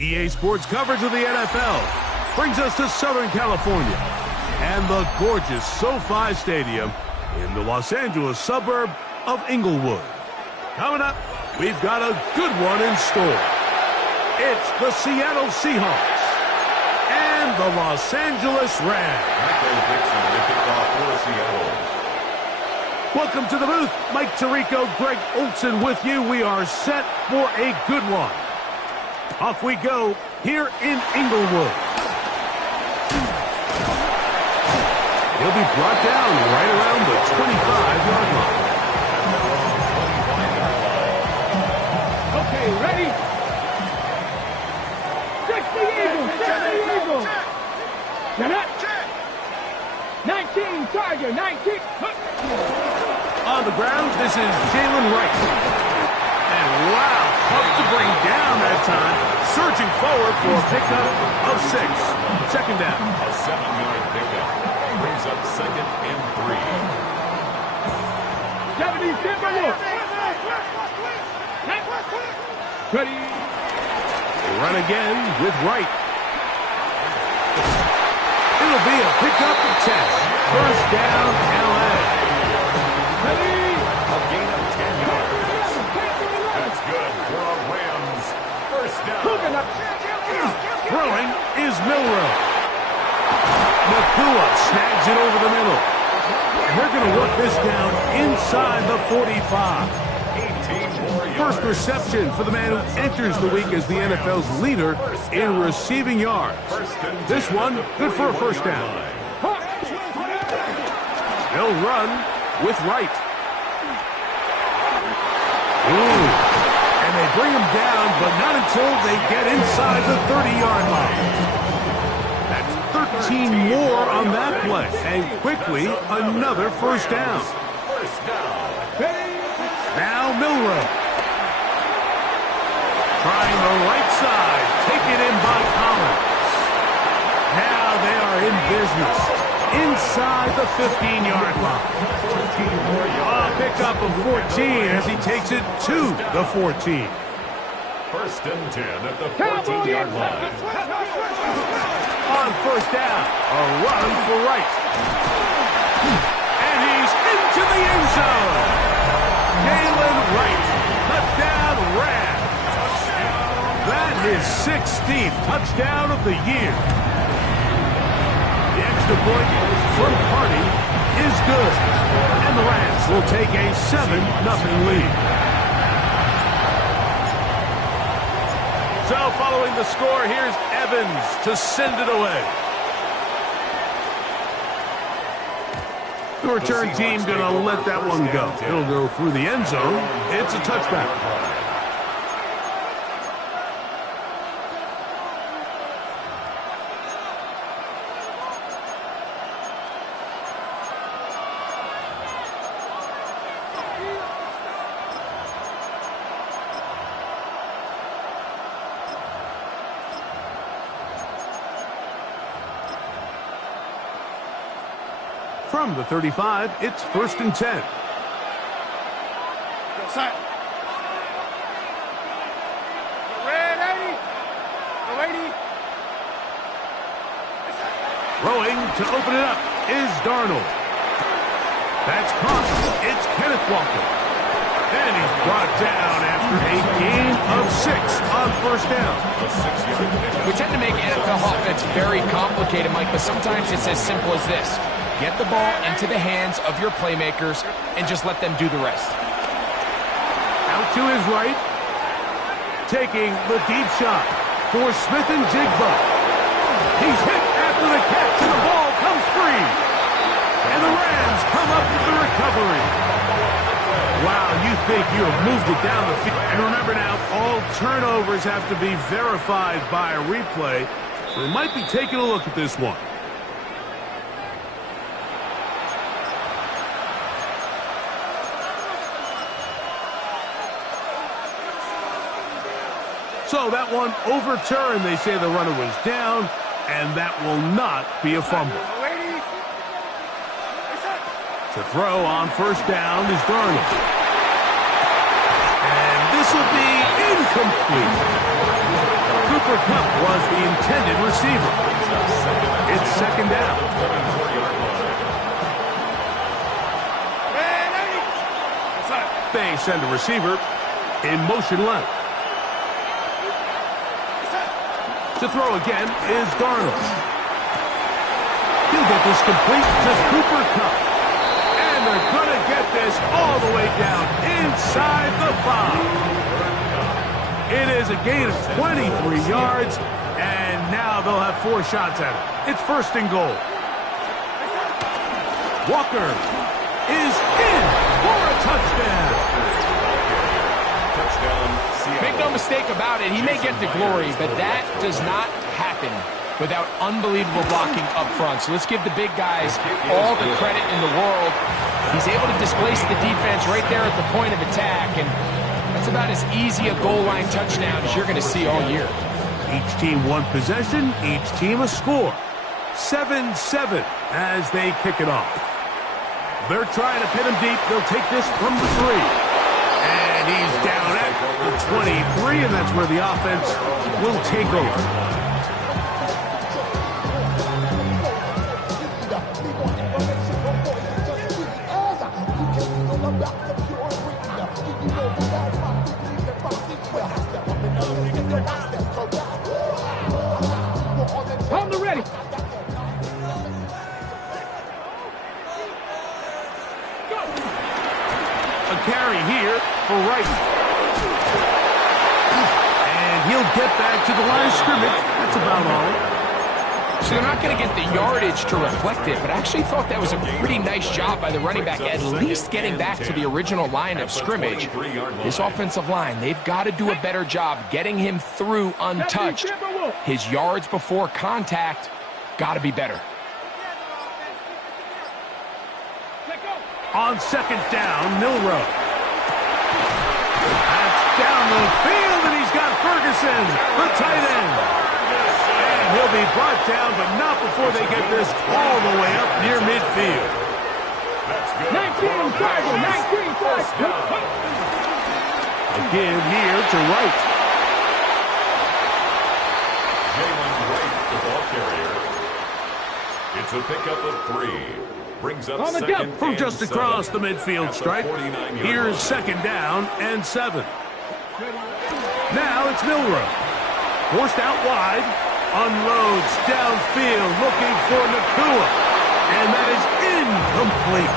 EA Sports coverage of the NFL brings us to Southern California and the gorgeous SoFi Stadium in the Los Angeles suburb of Inglewood. Coming up, we've got a good one in store. It's the Seattle Seahawks and the Los Angeles Rams. Welcome to the booth. Mike Tirico, Greg Olson with you. We are set for a good one. Off we go here in Inglewood. He'll be brought down right around the 25-yard line. Okay, ready? Check the Eagle! Get up! 19, Charger, 19! On the ground, this is Jalen Wright. And wow, tough to bring down that time. Surging forward for a pickup of 6. Second down. A 7-yard pickup brings up 2nd and 3. 70, Timber look! Ready? They run again with Wright. It'll be a pickup of 10. First down, LA. Ready? A gain of 10 yards. That's good for a Rams. First down. Throwing is Milrow. Nakua snags it over the middle. And they're going to work this down inside the 45. 18 more yards. First reception for the man who enters the week as the NFL's leader in receiving yards. This one, good for a first down. They'll run with Wright. Ooh. And they bring him down, but not until they get inside the 30-yard line. That's 13 more on that play. And quickly, another first down. Now Milrow. Trying the right side. Taken in by Collins. Now they are in business. Inside the 15-yard line. A pickup of 14 as he takes it to the 14. First and 10 at the 14-yard line. On first down, a run for Wright. And he's into the end zone. Jalen Wright, touchdown Rams. That is 16th touchdown of the year. The extra point from Hardy is good. And the Rams will take a 7-0 lead. So following the score, here's Evans to send it away. The return team going to let that one go. It'll go through the end zone. It's a touchback. From the 35, it's 1st and 10. Throwing to open it up is Darnold. That's caught. It's Kenneth Walker. And he's brought down after a gain of 6 on first down. We tend to make NFL offense very complicated, Mike, but sometimes it's as simple as this. Get the ball into the hands of your playmakers and just let them do the rest. Out to his right. Taking the deep shot for Smith and Jigba. He's hit after the catch and the ball comes free. And the Rams come up with the recovery. Wow, you think you have moved it down the field. And remember now, all turnovers have to be verified by a replay. So they might be taking a look at this one. So that one overturned. They say the runner was down, and that will not be a fumble. To throw on first down is Darnold. And this will be incomplete. Cooper Kupp was the intended receiver. It's second down. They send a receiver in motion left. To throw again is Darnold. He'll get this complete to Cooper Kupp. And they're going to get this all the way down inside the 5. It is a gain of 23 yards, and now they'll have 4 shots at it. It's first and goal. Walker is in for a touchdown. Make no mistake about it, he may get the glory, but that does not happen without unbelievable blocking up front. So let's give the big guys all the credit in the world. He's able to displace the defense right there at the point of attack, and that's about as easy a goal line touchdown as you're going to see all year. Each team one possession, each team a score. 7-7 as they kick it off. They're trying to pin him deep. They'll take this from the 3. And he's down at the 23, and that's where the offense will take over. On the ready. A carry here for Wright. And he'll get back to the line of scrimmage. That's about all. So they're not going to get the yardage to reflect it, but I actually thought that was a pretty nice job by the running back, at least getting back to the original line of scrimmage. This offensive line, they've got to do a better job getting him through untouched. His yards before contact got to be better. On second down, Milroe. That's down the field, and he's got Ferguson, the tight end. And he'll be brought down, but not before they get this all the way up near midfield. 19 tackle, 19 tackle. Again here to Wright. Jalen Wright, the ball carrier. It's a pickup of 3. Brings up second from just across the midfield stripe. Here's second down and 7. Now it's Milroe. Forced out wide. Unloads downfield looking for Nakua. And that is incomplete.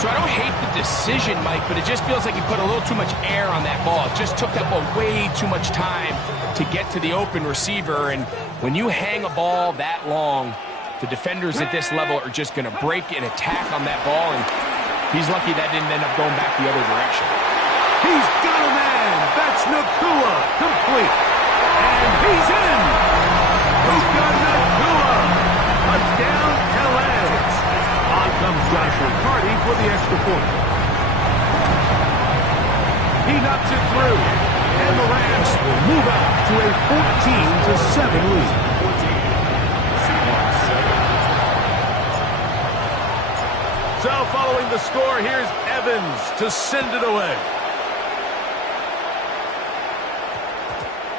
So I don't hate the decision, Mike, but it just feels like he put a little too much air on that ball. It just took that ball way too much time to get to the open receiver. And when you hang a ball that long, the defenders at this level are just going to break and attack on that ball, and he's lucky that didn't end up going back the other direction. He's got a man. That's Nakua. Complete. And he's in. Puka Nakua. Touchdown, LA. On comes Joshua Carty for the extra point. He knocks it through. And the Rams will move out to a 14-7 lead. So following the score, here's Evans to send it away.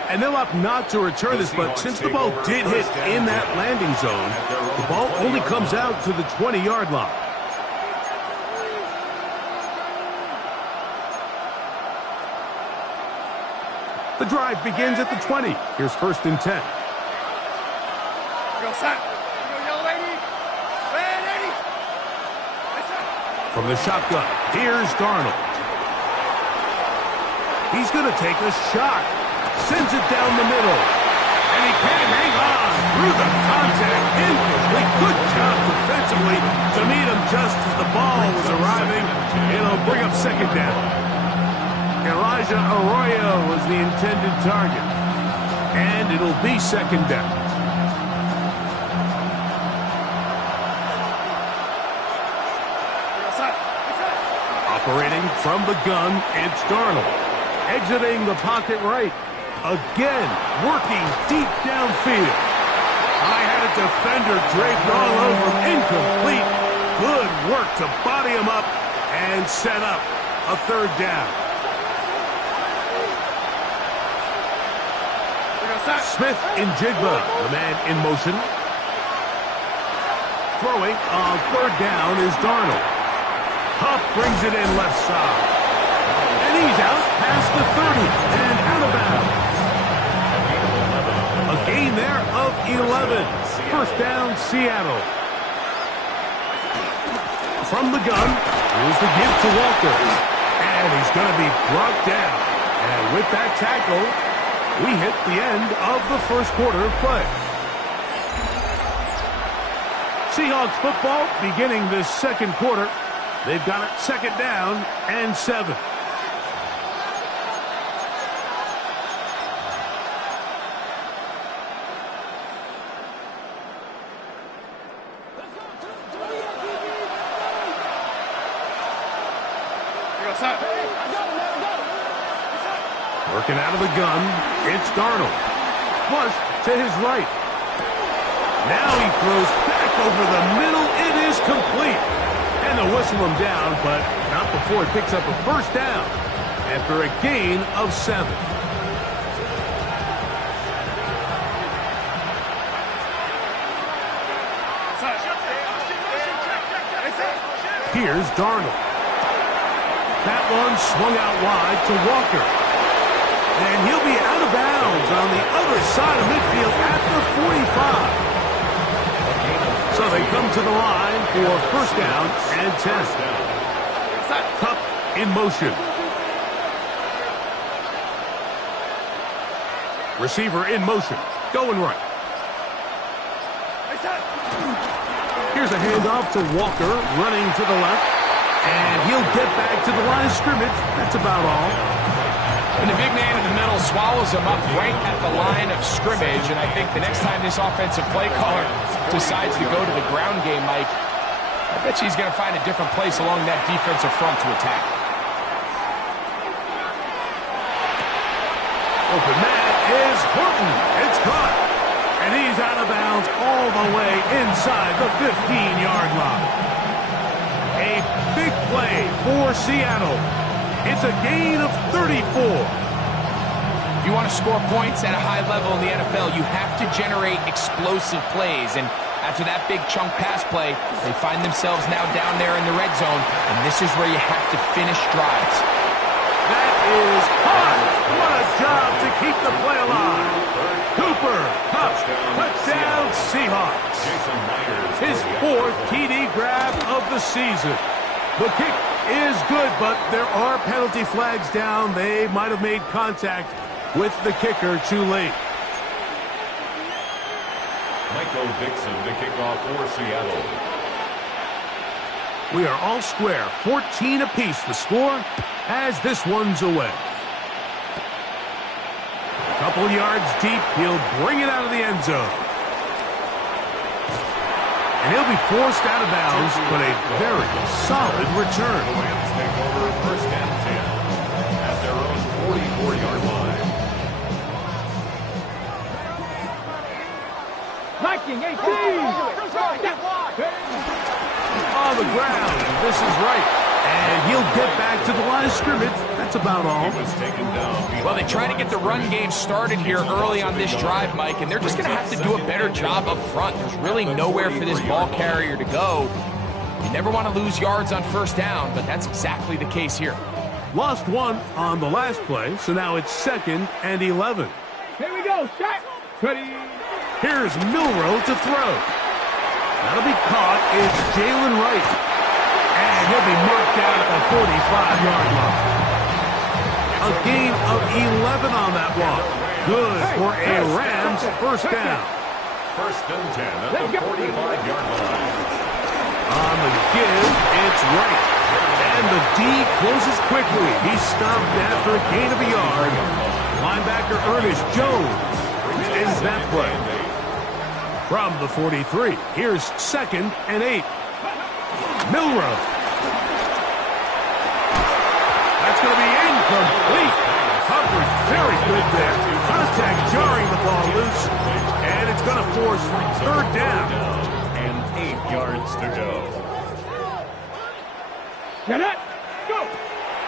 And they'll opt not to return this, but since the ball did hit in that landing zone, the ball only comes out to the 20-yard line. The drive begins at the 20. Here's first and 10. From the shotgun, here's Darnold. He's going to take a shot. Sends it down the middle. And he can't hang on through the contact. Incomplete. Good job defensively to meet him just as the ball was arriving. It'll bring up second down. Elijah Arroyo was the intended target. And it'll be second down. Operating from the gun, it's Darnold. Exiting the pocket right. Again, working deep downfield. I had a defender draped all over him. Incomplete. Good work to body him up and set up a third down. Smith in Jigba, the man in motion. Throwing on third down is Darnold. Huff brings it in left side. And he's out past the 30 and out of bounds. A gain there of 11. First down, Seattle. From the gun, here's the give to Walker. And he's going to be brought down. And with that tackle, we hit the end of the first quarter of play. Seahawks football beginning this second quarter. They've got it second down and 7. Working out of the gun, it's Darnold. Flush to his right. Now he throws back over the middle. It is complete. And they'll whistle him down, but not before he picks up a first down after a gain of 7. Here's Darnold. That one swung out wide to Walker. And he'll be out of bounds on the other side of midfield at the 45. So they come to the line for first down and 10. Cup in motion. Receiver in motion. Going right. Here's a handoff to Walker, running to the left. And he'll get back to the line of scrimmage. That's about all. And the big man in the middle swallows him up right at the line of scrimmage. And I think the next time this offensive play caller decides to go to the ground game, Mike, I bet you he's going to find a different place along that defensive front to attack. Open man is Horton. It's caught. And he's out of bounds all the way inside the 15-yard line. A big play for Seattle. It's a gain of 34. If you want to score points at a high level in the NFL, you have to generate explosive plays. And after that big chunk pass play, they find themselves now down there in the red zone. And this is where you have to finish drives. That is hot. What a job to keep the play alive. Cooper, touchdown Seahawks. His 4th TD grab of the season. The kick is good, but there are penalty flags down. They might have made contact with the kicker too late. Michael Dixon to kick off for Seattle. We are all square, 14 apiece the score as this one's away. A couple yards deep, he'll bring it out of the end zone. And he'll be forced out of bounds, but a very solid return. The Rams take over first and 10 at their own 44-yard line. Viking 18. On the ground, this is right. And he'll get back to the line of scrimmage. That's about all. He was taken down. Well, they try to get the run game started here early on this drive, Mike, and they're just going to have to do a better job up front. There's really nowhere for this ball carrier to go. You never want to lose yards on first down, but that's exactly the case here. Lost one on the last play, so now it's 2nd and 11. Here we go. Set. Ready. Here's Milroe to throw. That'll be caught. It's Jalen Wright. And he'll be marked down at the 45-yard line. A gain of 11 on that one. Good for a Rams first down. First and 10 at the 45-yard line. On the give, it's Wright. And the D closes quickly. He's stopped after a gain of a yard. Linebacker Ernest Jones ends that play. From the 43, here's 2nd and 8. Milroe. That's going to be incomplete. Coverage very good there. Contact jarring the ball loose. And it's going to force third down. And 8 yards to go. Get it. Go.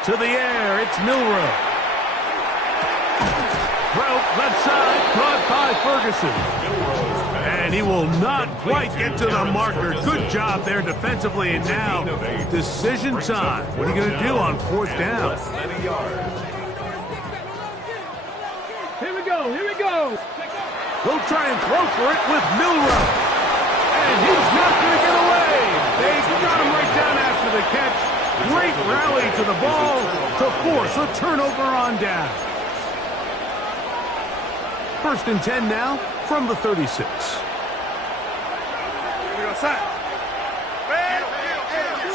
To the air, it's Milroe. throw, left side, caught by Ferguson. And he will not quite get to the marker. Good job there defensively, and now decision time. What are you going to do on fourth down? Here we go, here we go. He'll try and throw for it with Milrow. And he's not going to get away. They got him right down after the catch. Great rally to the ball to force a turnover on down. 1st and 10 now from the 36.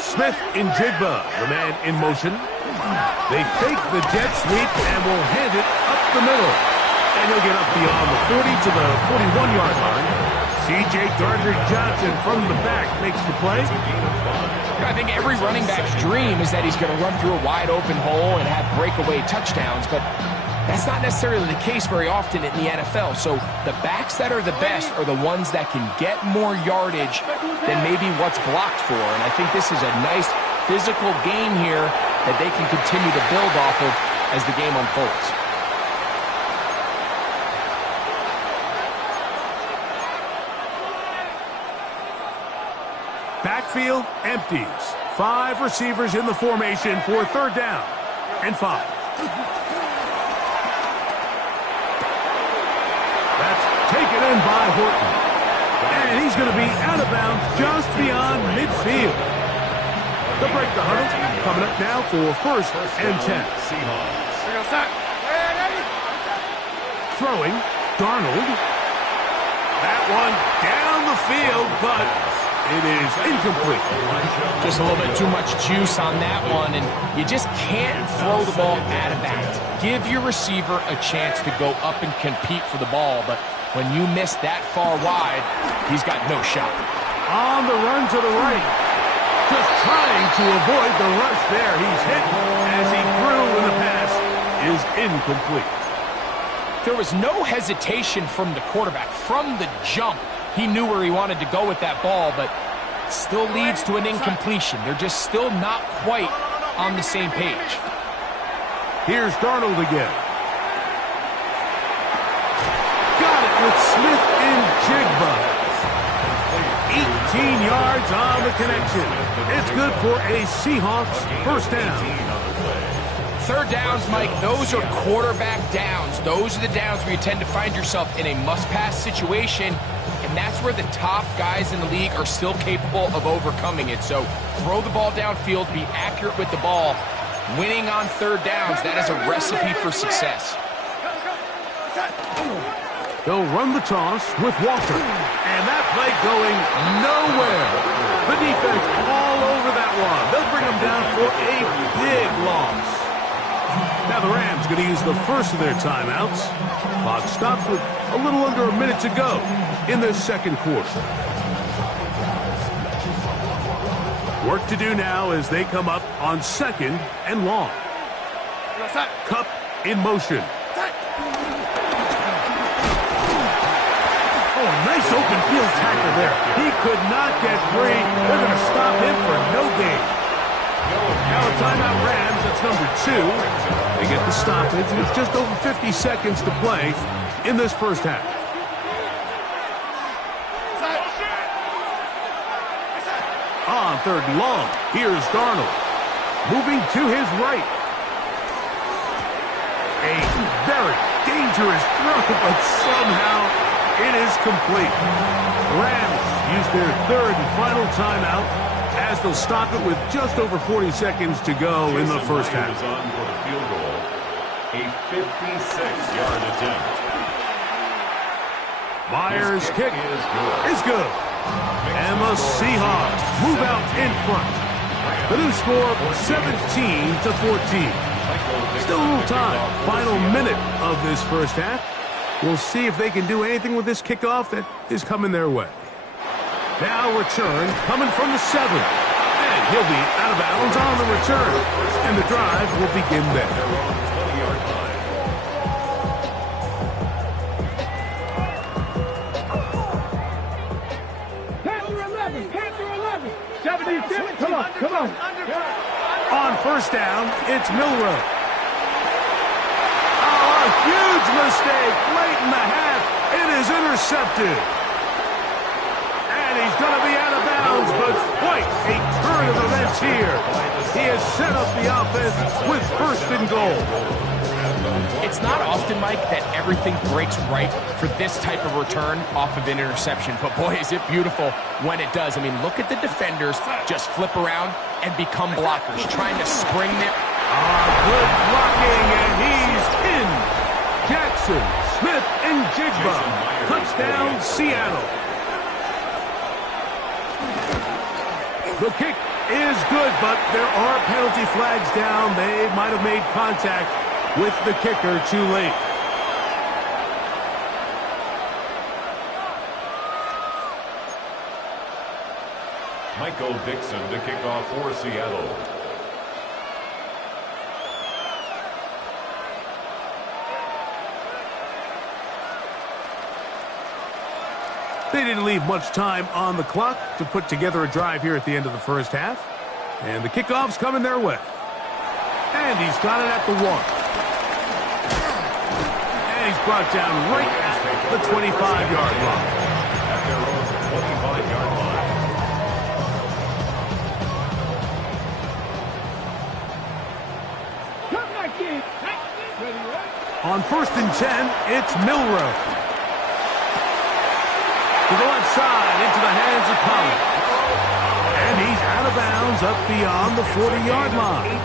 Smith in Jigba, the man in motion. They fake the jet sweep and will hand it up the middle. And he'll get up beyond the 40 to the 41-yard line. C.J. Gardner-Johnson from the back makes the play. I think every running back's dream is that he's going to run through a wide-open hole and have breakaway touchdowns, but that's not necessarily the case very often in the NFL. So the backs that are the best are the ones that can get more yardage than maybe what's blocked for, and I think this is a nice physical game here that they can continue to build off of as the game unfolds. Backfield empties. 5 receivers in the formation for 3rd down and 5. That's taken in by Horton. And he's going to be out of bounds just beyond midfield. They'll break the huddle. Coming up now for 1st and 10. Throwing, Darnold. That one down the field, but it is incomplete. Just a little bit too much juice on that one, and you just can't throw the ball out of bounds. Give your receiver a chance to go up and compete for the ball, but when you miss that far wide, he's got no shot. On the run to the right. Just trying to avoid the rush there. He's hit as he threw, and the pass is incomplete. There was no hesitation from the quarterback. From the jump, he knew where he wanted to go with that ball, but still leads to an incompletion. They're just still not quite on the same page. Here's Darnold again. Got it with Smith in Jigba. 18 yards on the connection. It's good for a Seahawks 1st down. 3rd downs, Mike, those are quarterback downs. Those are the downs where you tend to find yourself in a must-pass situation, and that's where the top guys in the league are still capable of overcoming it. So throw the ball downfield, be accurate with the ball. Winning on 3rd downs, that is a recipe for success. They'll run the toss with Walker. And that play going nowhere. The defense all over that one. They'll bring them down for a big loss. Now the Rams going to use the first of their timeouts. Clock stops with a little under a minute to go in the 2nd quarter. Work to do now as they come up on 2nd and long. Cup in motion. Oh, nice open field tackle there. He could not get free. They're going to stop him for no gain. Now a timeout Rams. That's number 2. They get the stoppage. It's just over 50 seconds to play in this 1st half. On 3rd and long, here's Darnold. Moving to his right. A very dangerous throw, but somehow it is complete. The Rams use their 3rd and final timeout as they'll stop it with just over 40 seconds to go in the 1st half. On for the field goal, a 56-yard attempt. Myers' kick is good. And the Seahawks move out in front. The new score, 17-14. Still a little time. Final minute of this 1st half. We'll see if they can do anything with this kickoff that is coming their way. Now return coming from the 7. And he'll be out of bounds on the return. And the drive will begin there. Come on. On 1st down, it's Milrow. Oh, huge mistake late in the half. It is intercepted. And he's going to be out of bounds, but quite a turn of events here. He has set up the offense with first and goal. It's not often, Mike, that everything breaks right for this type of return off of an interception. But, boy, is it beautiful when it does. I mean, look at the defenders just flip around and become blockers, trying to spring their... Good blocking, and he's in. Jackson, Smith, and Jigba. Touchdown, Seattle. The kick is good, but there are penalty flags down. They might have made contact with the kicker too late. Michael Dixon to kick off for Seattle. They didn't leave much time on the clock to put together a drive here at the end of the first half. And the kickoff's coming their way. And he's got it at the 1. And he's brought down right at the 25-yard line. At their own 25-yard line. Come back in. On first and 10, it's Milroe. To the left side, into the hands of Collins. And he's out of bounds up beyond the 40-yard line.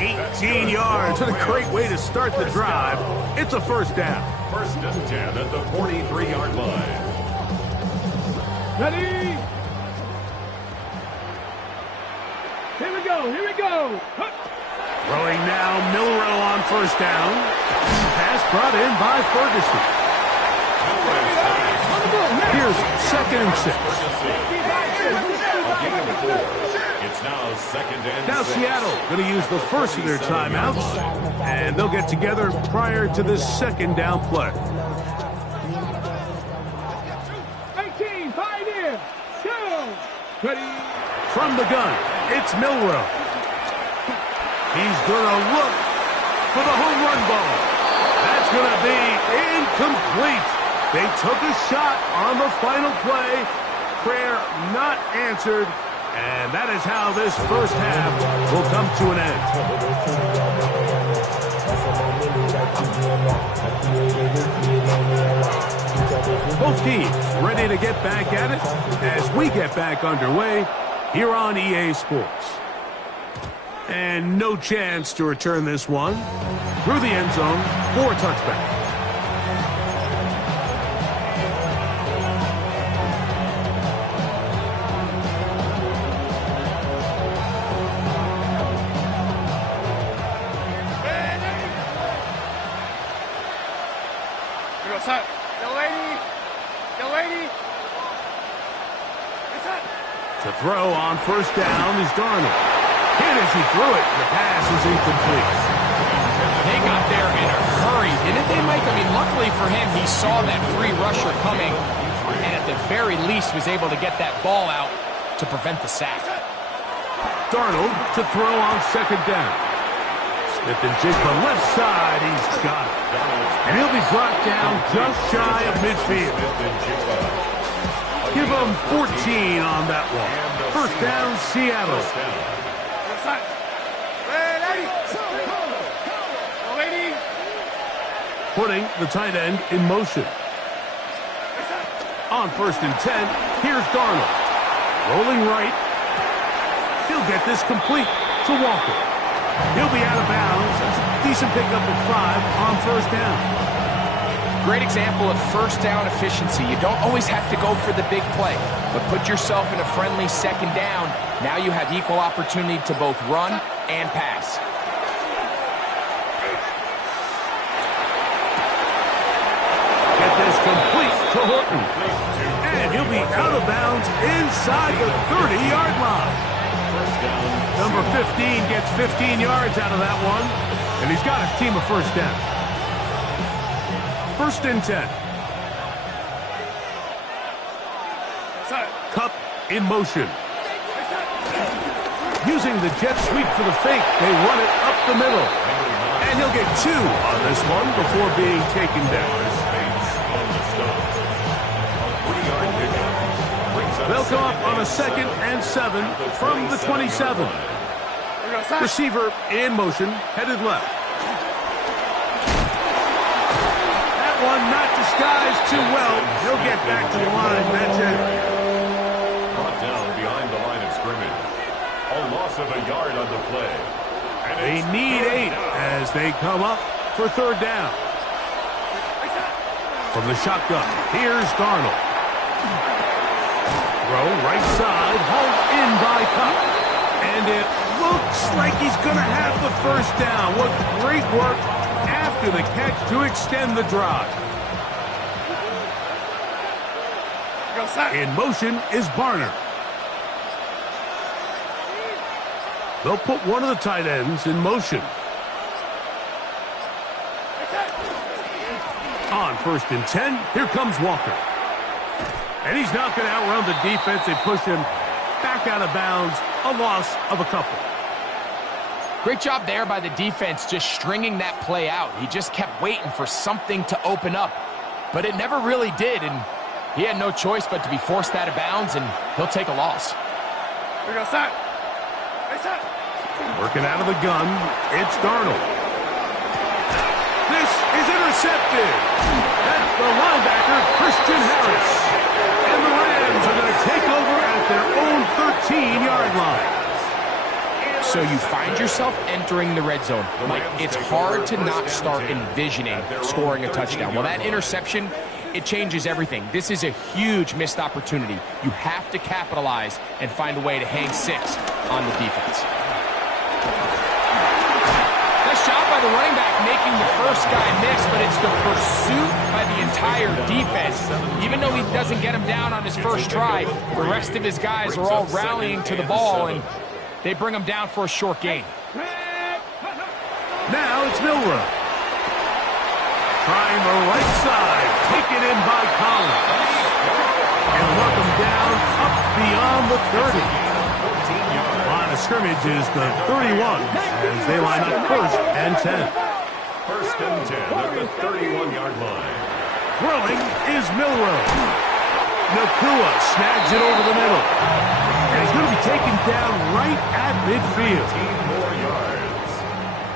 18 yards. What a great way to start the drive. It's a first down. First and 10 at the 43-yard line. Ready? Here we go. Here we go. Hup. Throwing now, Milroe on first down. Pass brought in by Ferguson. Here's second and 6. It's now second and 6. Now Seattle going to use the first of their timeouts, and they'll get together prior to this second down play. 18, 5 in. Go. Ready? From the gun, it's Milroe. He's going to look for the home run ball. That's going to be incomplete. They took a shot on the final play. Prayer not answered. And that is how this first half will come to an end. Both teams ready to get back at it as we get back underway here on EA Sports. And no chance to return this one through the end zone for a touchback. To throw on first down is Darnold. Hit as he threw it. The pass is incomplete. They got there in a hurry, didn't they, Mike? I mean, luckily for him, he saw that free rusher coming and at the very least was able to get that ball out to prevent the sack. Darnold to throw on second down. Smith and Jigba left side. He's got it. And he'll be brought down just shy of midfield. Give him 14 on that one. First down, Seattle. Putting the tight end in motion. On first and 10, here's Darnold. Rolling right. He'll get this complete to Walker. He'll be out of bounds. That's a decent pickup of 5 on first down. Great example of first down efficiency. You don't always have to go for the big play, but put yourself in a friendly second down. Now you have equal opportunity to both run and pass. Get this complete to Horton. And he'll be out of bounds inside the 30-yard line. Number 15 gets 15 yards out of that one, and he's got his team a first down. First and 10. Cup in motion. Using the jet sweep for the fake, they run it up the middle. And he'll get 2 on this one before being taken down. They'll come up on a 2nd and 7 from the 27. Receiver in motion, headed left. That one not disguised too well. He'll get back to the line. That's it. Brought down behind the line of scrimmage. A loss of a yard on the play. They need 8 as they come up for 3rd down. From the shotgun, here's Darnold. Throw right side, hauled in by Cup. And it looks like he's going to have the 1st down. What great work after the catch to extend the drive. In motion is Barner. They'll put one of the tight ends in motion. On 1st and 10, here comes Walker. And he's not going to outrun the defense. They push him back out of bounds, a loss of a couple. Great job there by the defense just stringing that play out. He just kept waiting for something to open up, but it never really did, and he had no choice but to be forced out of bounds, and he'll take a loss. Working out of the gun, it's Darnold. This is intercepted. That's the linebacker, Christian Harris. And the Rams are going to take over at their own 13-yard line. So you find yourself entering the red zone. Mike, it's hard to not start envisioning scoring a touchdown. Well, that interception, it changes everything. This is a huge missed opportunity. You have to capitalize and find a way to hang 6 on the defense. Nice job by the running back making the first guy miss, but it's the pursuit by the entire defense. Even though he doesn't get him down on his first try, the rest of his guys are all rallying to the ball, and they bring him down for a short gain. Now it's Milrow. Trying the right side. Taken in by Collins. And work him down up beyond the 30. Line of scrimmage is the 31 as they line up 1st and 10. 1st and 10 at the 31-yard line. Throwing is Milrow. Nakua snags it over the middle. And he's going to be taken down right at midfield. 15 more yards.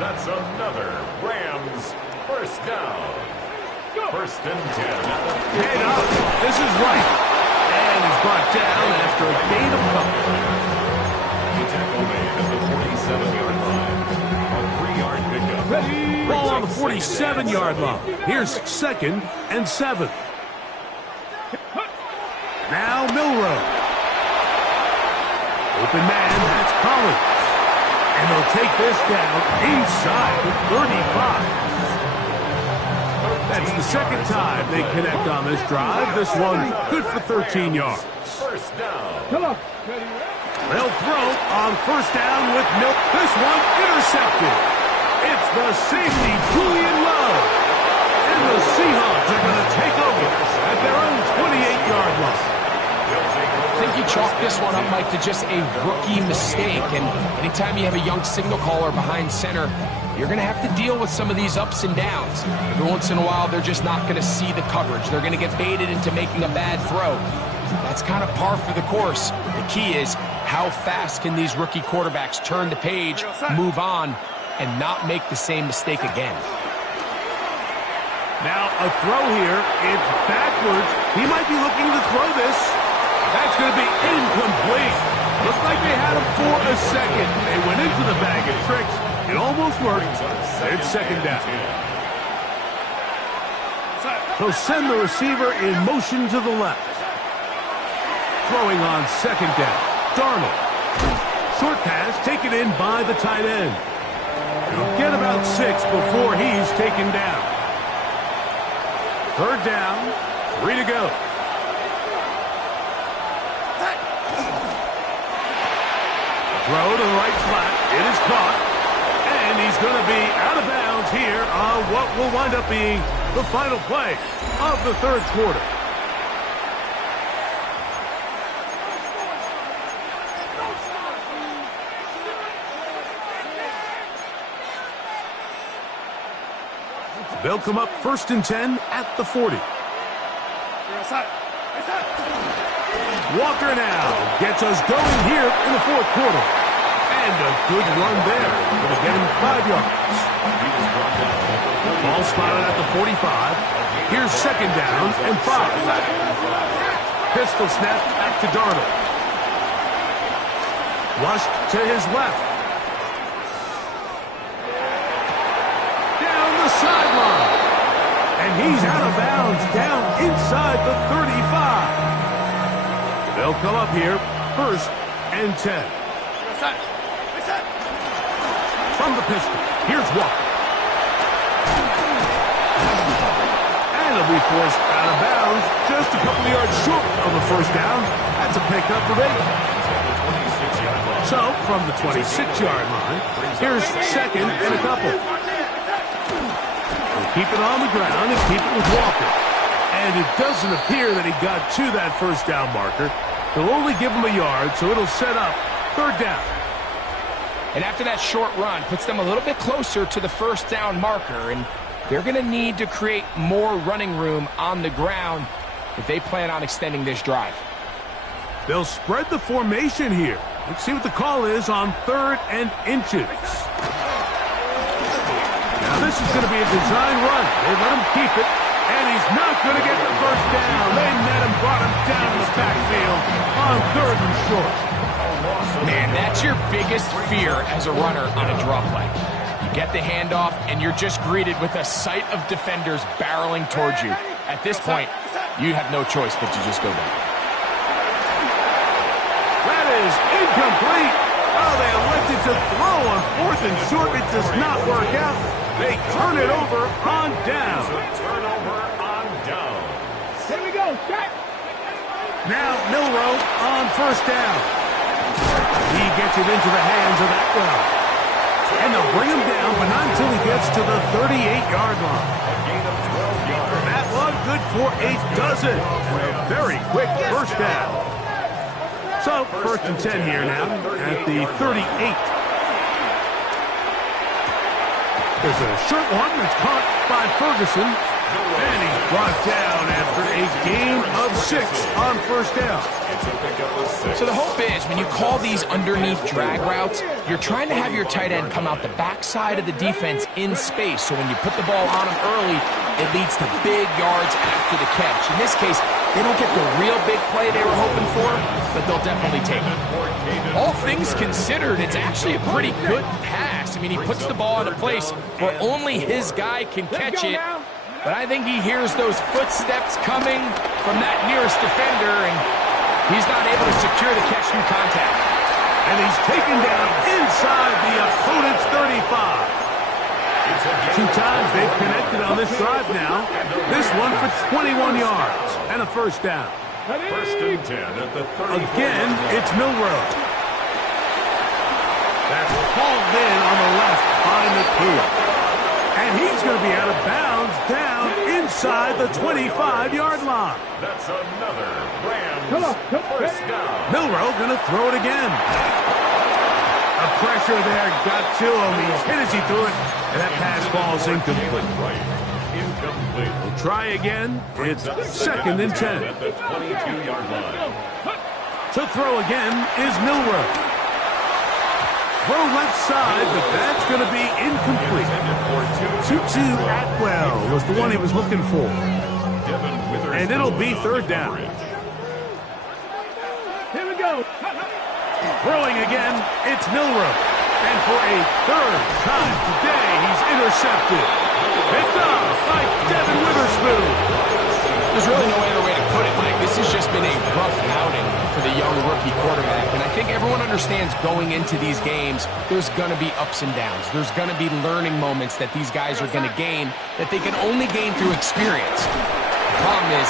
That's another Rams 1st down. 1st and 10 at the Head up. This is right. And he's brought down after a gain of couple. tackle made at the 47-yard line. A 3-yard pickup. Ball on the 47-yard line. Here's 2nd and 7. Now Milrow. Open man, that's Collins. And they'll take this down inside the 35. That's the 2nd time they connect on this drive. This one good for 13 yards. 1st down. Come on. They'll throw on 1st down with Milk. This one intercepted. It's the safety, Julian Love. And the Seahawks are going to take over at their own 28-yard line. I think you chalk this one up, Mike, to just a rookie mistake. And anytime you have a young signal caller behind center, you're going to have to deal with some of these ups and downs. Every once in a while, they're just not going to see the coverage. They're going to get baited into making a bad throw. That's kind of par for the course. The key is how fast can these rookie quarterbacks turn the page, move on, and not make the same mistake again. Now a throw here. It's backwards. He might be looking to throw this. That's going to be incomplete. Looked like they had him for a second. They went into the bag of tricks. It almost worked. It's 2nd down. They'll send the receiver in motion to the left. Throwing on 2nd down. Darnold. Short pass taken in by the tight end. He'll get about 6 before he's taken down. 3rd down. 3 to go. Throw to the right flat. It is caught. And he's going to be out of bounds here on what will wind up being the final play of the 3rd quarter. They'll come up 1st and 10 at the 40. Walker now gets us going here in the 4th quarter. And a good run there. Going to get him 5 yards. Ball spotted at the 45. Here's 2nd down and 5. Pistol snap back to Darnold. Flushed to his left. Down the sideline. And he's out of bounds down inside the 35. They'll come up here 1st and 10. From the pistol, here's Walker. And he'll be forced out of bounds just a couple of yards short of the 1st down. That's a pickup of 8. So, from the 26-yard line, here's 2nd and a couple. We'll keep it on the ground and keep it with Walker. And it doesn't appear that he got to that 1st down marker. They'll only give him a yard, so it'll set up 3rd down. And after that short run, puts them a little bit closer to the 1st down marker. And they're going to need to create more running room on the ground if they plan on extending this drive. They'll spread the formation here. Let's see what the call is on 3rd and inches. Now this is going to be a design run. They let him keep it, and he's not going to get the 1st down. They met him, brought him down to the backfield on 3rd and short. Man, that's your biggest fear as a runner on a draw play. You get the handoff, and you're just greeted with a sight of defenders barreling towards you. At this point, you have no choice but to just go down. That is incomplete. Oh, they elected to throw on 4th and short. It does not work out. They turn it over on down. Turnover on down. Here we go. Jack. Now Milroe on 1st down. He gets it into the hands of Atwell. And they'll bring him down, but not until he gets to the 38-yard line. A gain of 12 yards. That one good for a dozen. And a very quick 1st down. So, 1st and 10 here now at the 38. There's a short one that's caught by Ferguson. And he's brought down after a gain of 6 on 1st down. It's a pickup of 6. So the hope is when you call these underneath drag routes, you're trying to have your tight end come out the backside of the defense in space. So when you put the ball on him early, it leads to big yards after the catch. In this case, they don't get the real big play they were hoping for, but they'll definitely take it. All things considered, it's actually a pretty good pass. I mean, he puts the ball in a place where only his guy can catch it. But I think he hears those footsteps coming from that nearest defender, and he's not able to secure the catch through contact. And he's taken down inside the opponent's 35. 2 times they've connected on this drive now. This one for 21 yards and a 1st down. 1st and 10 at the 30. Again, it's Milroe. That's hauled in on the left by McCool. And he's going to be out of bounds down inside the 25-yard line. That's another Rams 1st down. Milroe going to throw it again. The pressure there got to him. He's hit as he threw it. And that pass ball's incomplete. Incomplete. We'll try again. It's 2nd and 10. At the 22-yard line. To throw again is Milroe. Throw left side, but that's going to be incomplete. Tutu Atwell was the one he was looking for. And it'll be 3rd down. Here we go. Throwing again, it's Milroe. And for a 3rd time today, he's intercepted. Picked off by Devin Witherspoon. There's really no other way to put it, Mike. This has just been a rough outing for the young rookie quarterback. And I think everyone understands going into these games, there's going to be ups and downs. There's going to be learning moments that these guys are going to gain that they can only gain through experience. The problem is,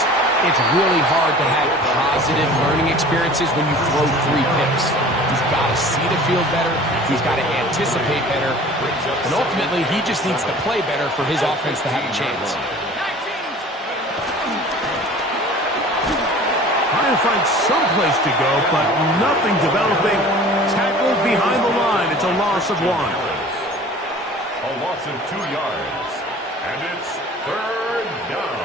it's really hard to have positive learning experiences when you throw 3 picks. He's got to see the field better. He's got to anticipate better. And ultimately, he just needs to play better for his offense to have a chance. Trying to find some place to go, but nothing developing. Tackled behind the line. It's a loss of 1. A loss of 2 yards. And it's Third down.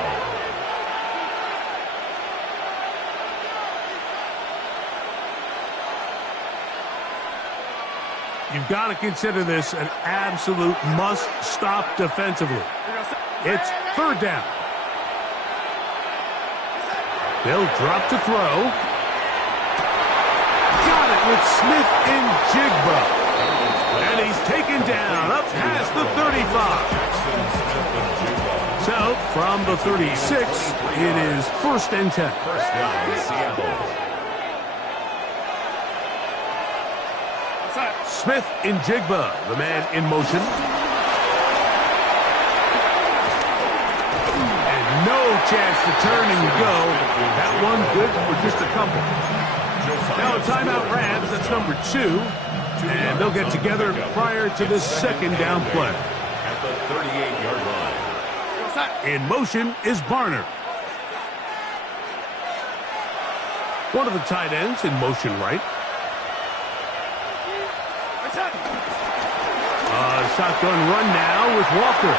You've got to consider this an absolute must-stop defensively. It's third down. They'll drop to throw. Got it with Smith and Jigba. And he's taken down up past the 35. So, from the 36, it is 1st and 10. First down, Seattle. Smith and Jigba, the man in motion. And no chance to turn and go. That one good for just a couple. Now a timeout Rams, that's number 2. And they'll get together prior to this second down play. At the 38-yard line. In motion is Barner. One of the tight ends in motion right. Shotgun run now with Walker.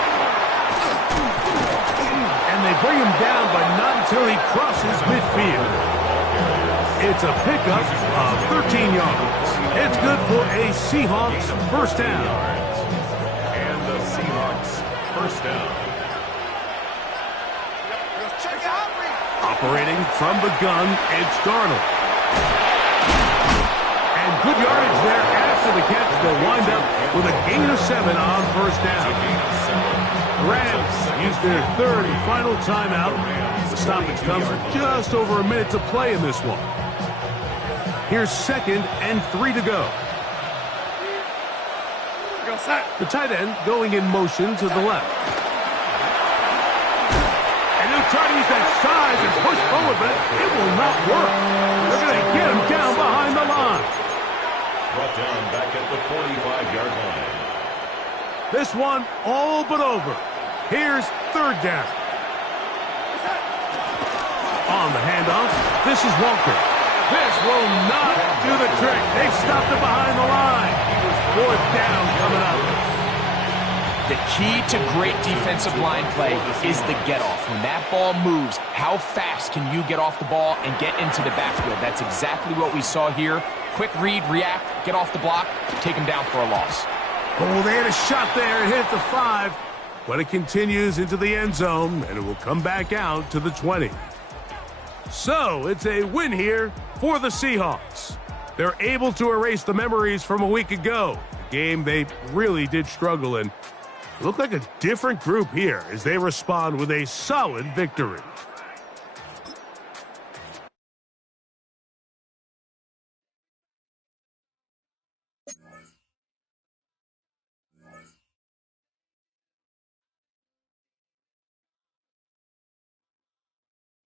And they bring him down, but not until he crosses midfield. It's a pickup of 13 yards. It's good for a Seahawks first down. And the Seahawks first down. Operating from the gun, it's Darnold. And good yardage there after the catch. They'll wind up with a gain of 7 on first down. The Rams use their third and final timeout. The stoppage comes with just over a minute to play in this one. Here's 2nd and 3 to go. The tight end going in motion to the left. And they'll try to use that size and push forward, but it will not work. They're going to get him down behind the line. Brought down back at the 45-yard line. This one all but over. Here's third down. On the handoff, this is Walker. This will not do the trick. They've stopped it behind the line. 4th down coming up. The key to great defensive line play is the get-off. When that ball moves, how fast can you get off the ball and get into the backfield? That's exactly what we saw here. Quick read, react, get off the block, take him down for a loss. Oh, they had a shot there and hit the 5. But it continues into the end zone, and it will come back out to the 20. So, it's a win here for the Seahawks. They're able to erase the memories from a week ago. A game they really did struggle in. Look like a different group here as they respond with a solid victory.